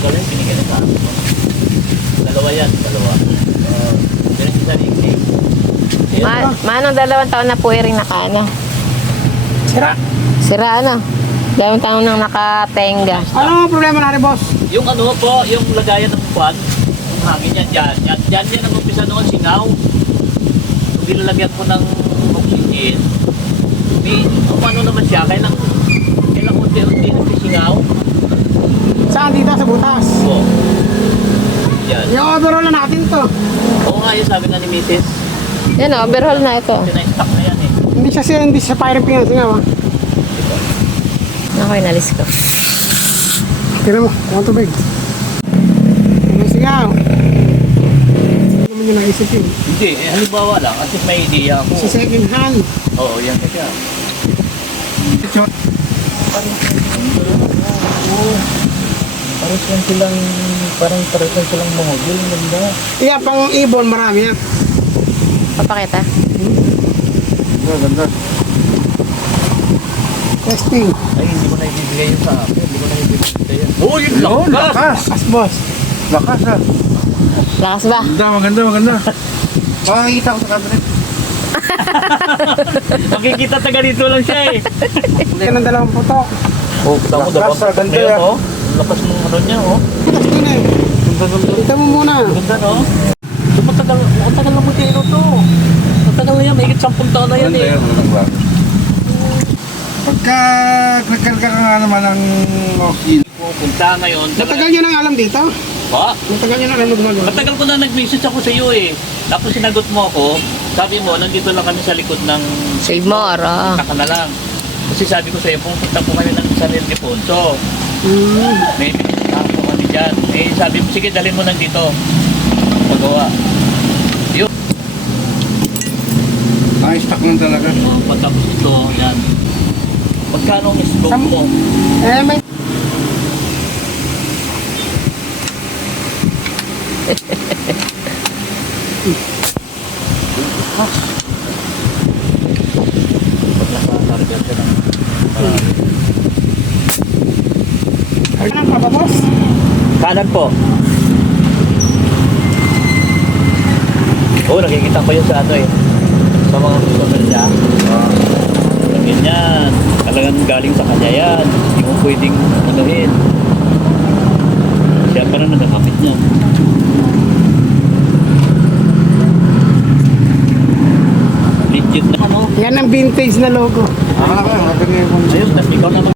matagal yan, binigyan na sa akin. Dalawa yan, dalawa. Pero isa rin. Manong 2 taon na po rin nakaano. Sira. Sira ano? 2 taon nang nakatenga. Ano ang problema natin, boss? Yung ano po, yung lagayan ng kwan, yung hangin yan, yan ang umpisa noon, singaw. Kung nilalagyan ko ng oxygen, may, ano naman siya, kailang unti-unti nagsisingaw. Saan dito sa butas? Oo. Yan. Yung overall na natin to. Oo nga yun, sabi nga ni Mrs. Yan o, overhaul na ito. Kasi na-stock na yan eh. Hindi siya fire pin nga. Ako, inalis ko. Tira mo, kung tubig. Ano singaw? Hindi naman yung naisip yun. Hindi, halimbawa lang, at least may idea ako. Sa second hand. Oo, yan ka siya. Pares yan silang, parang pares yan silang mahogil, ganda. Iya, pang ibon, marami yan. Papakita. Ganda. Testing. Ay, hindi ko na ibibigay yun sa akin. Hindi ko na ibibigay yan. Oh, yung lakas! As boss. Lakas ah. Lakas ba? Maganda. Makakita ko sa cabinet. Makikita taga dito lang siya eh. Yan ang 2 putok. Oh, kita mo, Lakas, dapat ganda ngayon, yan. oh. Lakas ng ano niya, oh. Testing na eh. Kita mo muna. Ganda, no? So, matagal na mo dito to. Matagal na yan, mahigit 10 taon na yan eh. Pagka nagkarga ka nga naman ng oxygen. Punta ngayon. Matagal nyo nang alam dito? Ba? Matagal nyo nang alam gumagawa? Matagal ko na nag-message ako sa iyo eh. Tapos sinagot mo ako, sabi mo, nandito lang kami sa likod ng... Save more, oh. Punta ka na lang. Kasi sabi ko sa iyo, pumunta po kami ng San Ildefonso. May pinitahan po kami dyan. Eh, sabi mo, sige, dalhin mo nang dito. Pagawa. Yun. Stock lang talaga. Pagkapos ito, yan. Pagkano ang stroke mo? Eh, may... Pag nasa-target ka ng... Kanan pa ba, boss? Kanan po. Oo, nakikita ko yun sa ano eh. Sa mga customer niya. Ganyan. Talagang galing sa kanya yan. Hindi mo pwedeng anuhin. Siya pa rin nagkakapit niya. Legit na ano. Yan ang vintage na logo. Maganda yung Ayun, ikaw naman.